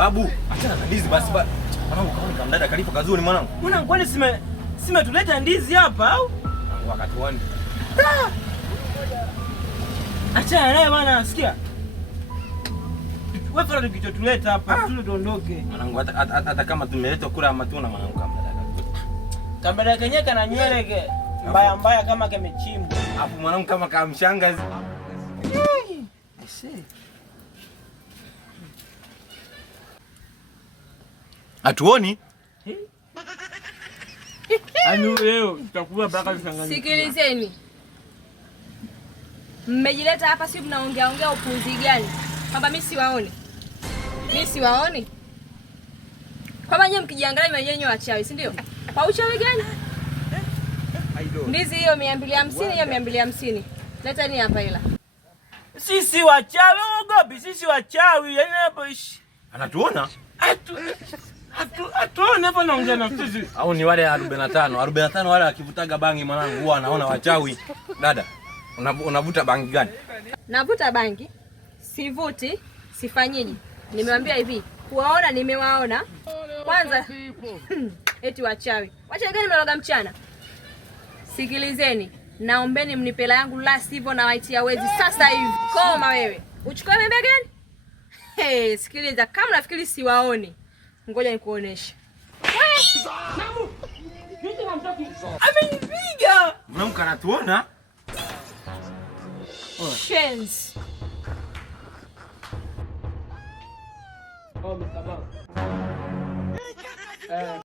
Babu, achana na ndizi basi baba. Mwanangu kaoni kama dada kalipo kazuri mwanangu. Mwanangu kwani tuleta ndizi hapa au? Wakati wani. Achana naye bwana, sikia. Wewe fara tuleta hapa, tuondoke. Mwanangu hata kama tumeleta kula matunda mwanangu kama dada. Kama dada kenyeka na nywele mbaya kama kamechimbwa. Hapo mwanangu kama kamshangazi. Atuoni? Anu leo tutakuwa baraka visangani. Sikilizeni. Mmejileta hapa si mnaongea upuzi gani? Kwamba mimi siwaoni. Mimi siwaoni. Kama nyinyi mkijiangalia mwenyewe wachawi, si ndio? Kwa uchawi gani? Ndizi hiyo 250, hiyo 250. Leta ni hapa ila. Sisi wachawi, ogopi sisi wachawi. Yaani hapo ishi. Anatuona? Atuone hapo naongea na sisi. Au ni wale 45 wale akivutaga bangi mwanangu huwa anaona wachawi. Dada, unavuta bangi gani? Navuta bangi. Sivuti, sifanyiji. Nimewambia hivi, kuwaona nimewaona. Kwanza eti wachawi. Wachawi gani mmeloga mchana? Sikilizeni, naombeni mnipela yangu la sivyo na waitia wezi sasa hivi. Koma wewe. Uchukue membe gani? Hey, sikiliza, kama nafikiri siwaoni. Ngoja nikuoneshe. Amenipiga. Mwanangu anatuona? Shenzi. Oh, msamaha.